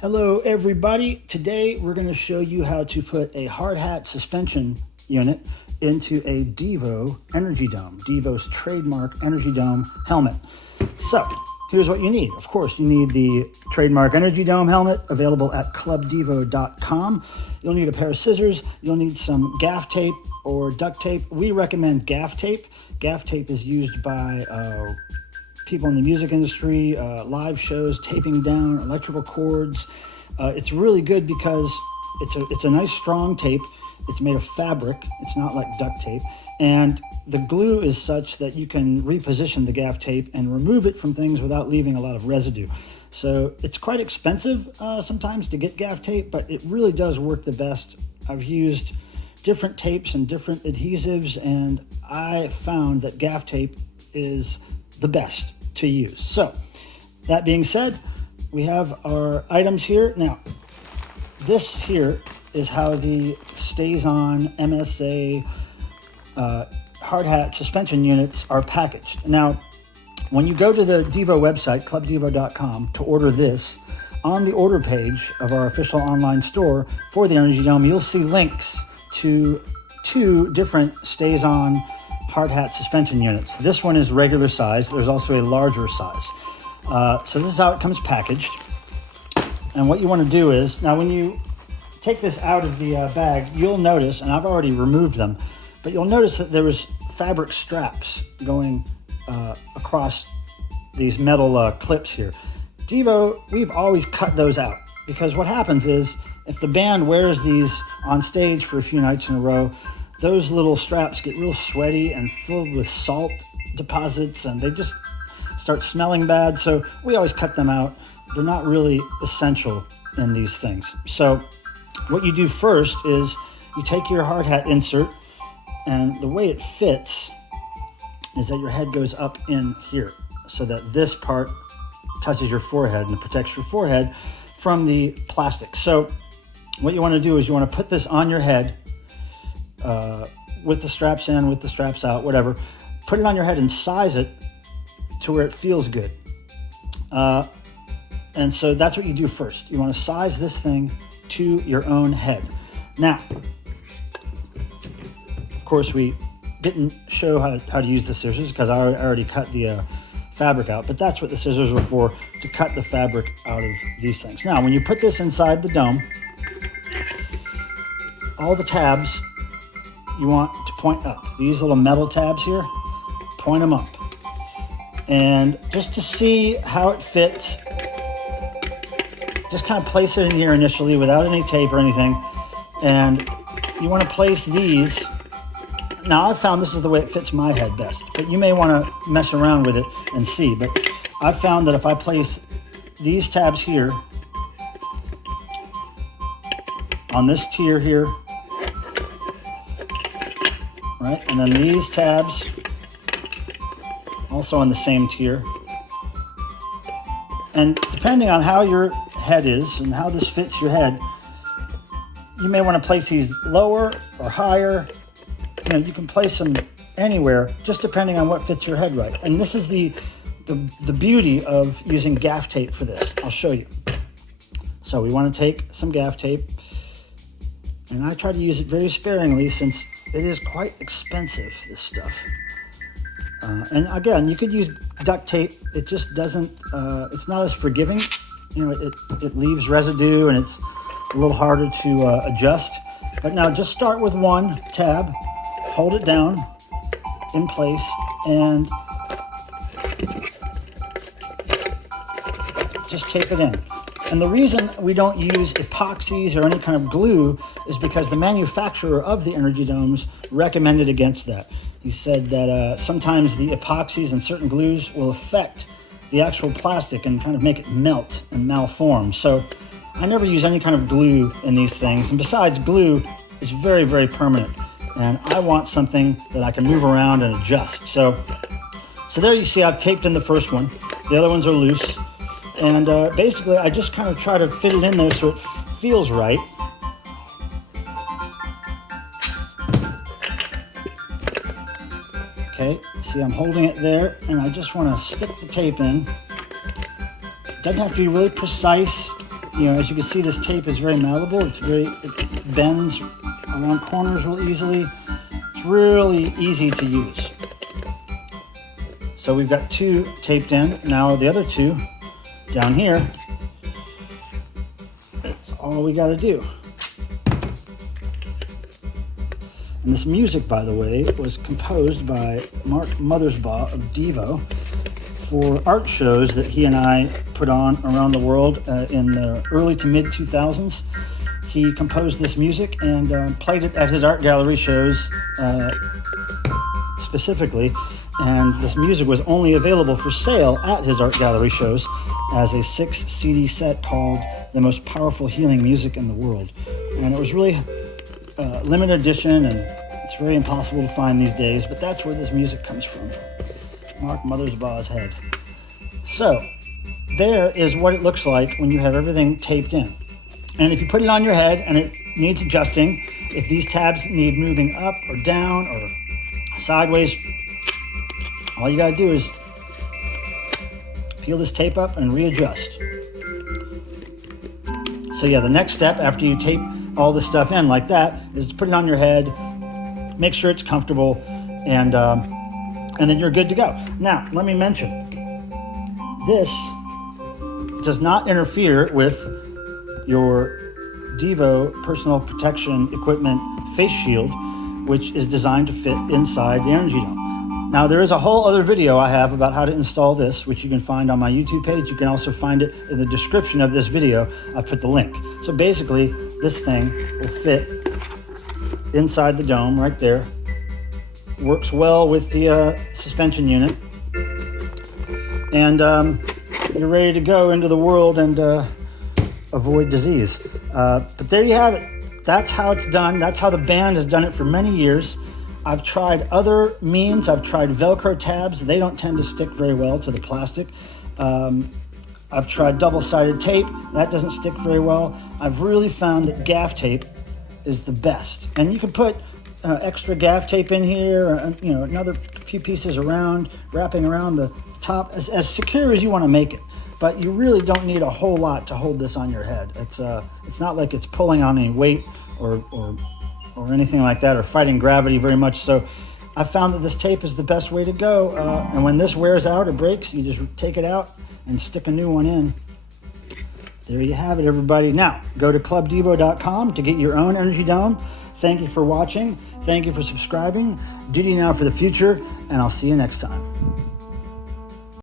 Hello everybody. Today we're going to show you how to put a hard hat suspension unit into a DEVO Energy Dome, DEVO's trademark Energy Dome helmet. So here's what you need. Of course, you need the trademark Energy Dome helmet available at clubdevo.com. You'll need a pair of scissors. You'll need some gaff tape or duct tape. We recommend gaff tape. Gaff tape is used by people in the music industry, live shows, taping down electrical cords. It's really good because it's a nice strong tape. It's made of fabric. It's not like duct tape. And the glue is such that you can reposition the gaff tape and remove it from things without leaving a lot of residue. So it's quite expensive sometimes to get gaff tape, but it really does work the best. I've used different tapes and different adhesives, and I found that gaff tape is the best to use. So that being said, we have our items here. Now, this here is how the stays-on MSA hard hat suspension units are packaged. Now, when you go to the DEVO website, clubdevo.com, to order this, on the order page of our official online store for the Energy Dome, you'll see links to 2 different stays-on hard hat suspension units. This one is regular size. There's also a larger size. So this is how it comes packaged. And what you want to do is, now when you take this out of the bag, you'll notice, and I've already removed them, but you'll notice that there was fabric straps going across these metal clips here. DEVO, we've always cut those out because what happens is if the band wears these on stage for a few nights in a row, those little straps get real sweaty and filled with salt deposits, and they just start smelling bad. So we always cut them out. They're not really essential in these things. So what you do first is you take your hard hat insert, and the way it fits is that your head goes up in here so that this part touches your forehead and protects your forehead from the plastic. So what you want to do is you want to put this on your head with the straps in, with the straps out, whatever. Put it on your head and size it to where it feels good. And so that's what you do first. You want to size this thing to your own head. Now, of course, we didn't show how to use the scissors because I already cut the fabric out, but that's what the scissors were for, to cut the fabric out of these things. Now, when you put this inside the dome, all the tabs you want to point up. These little metal tabs here, point them up. And just to see how it fits, just kind of place it in here initially without any tape or anything. And you want to place these. Now, I've found this is the way it fits my head best, but you may want to mess around with it and see. But I've found that if I place these tabs here on this tier here, right, and then these tabs also on the same tier, and depending on how your head is and how this fits your head, you may want to place these lower or higher. You know, you can place them anywhere, just depending on what fits your head right. And this is the beauty of using gaff tape for this. I'll show you. So we want to take some gaff tape, and I try to use it very sparingly since it is quite expensive, this stuff. And again, you could use duct tape. It just doesn't, it's not as forgiving. You know, it leaves residue and it's a little harder to adjust. But now just start with one tab, hold it down in place, and just tape it in. And the reason we don't use epoxies or any kind of glue is because the manufacturer of the Energy Domes recommended against that. He said that sometimes the epoxies and certain glues will affect the actual plastic and kind of make it melt and malform. So I never use any kind of glue in these things. And besides, glue is very, very permanent. And I want something that I can move around and adjust. So there you see I've taped in the first one. The other ones are loose. And basically, I just kind of try to fit it in there so it feels right. Okay, see I'm holding it there, and I just want to stick the tape in. Doesn't have to be really precise. You know, as you can see, this tape is very malleable. It bends around corners real easily. It's really easy to use. So we've got 2 taped in. Now the other 2 down here, that's all we got to do. And this music, by the way, was composed by Mark Mothersbaugh of DEVO for art shows that he and I put on around the world in the early to mid 2000s. He composed this music and played it at his art gallery shows specifically. And this music was only available for sale at his art gallery shows as a 6 CD set called The Most Powerful Healing Music in the World. And it was really limited edition, and it's very impossible to find these days, but that's where this music comes from. Mark Mothersbaugh's head. So there is what it looks like when you have everything taped in. And if you put it on your head and it needs adjusting, if these tabs need moving up or down or sideways, all you gotta do is peel this tape up and readjust. So yeah, the next step after you tape all this stuff in like that is to put it on your head, make sure it's comfortable, and then you're good to go. Now, let me mention, this does not interfere with your DEVO Personal Protection Equipment Face Shield, which is designed to fit inside the Energy Dome. Now, there is a whole other video I have about how to install this, which you can find on my YouTube page. You can also find it in the description of this video. I put the link. So basically, this thing will fit inside the dome right there. Works well with the suspension unit. And you're ready to go into the world and avoid disease. But there you have it. That's how it's done. That's how the band has done it for many years. I've tried other means. I've tried Velcro tabs. They don't tend to stick very well to the plastic. I've tried double-sided tape. That doesn't stick very well. I've really found that gaff tape is the best. And you can put extra gaff tape in here, or, another few pieces around, wrapping around the top, as secure as you want to make it. But you really don't need a whole lot to hold this on your head. It's not like it's pulling on any weight or anything like that, or fighting gravity very much. So I found that this tape is the best way to go. And when this wears out or breaks, you just take it out and stick a new one in. There you have it, everybody. Now, go to clubdevo.com to get your own Energy Dome. Thank you for watching. Thank you for subscribing. Duty now for the future, and I'll see you next time.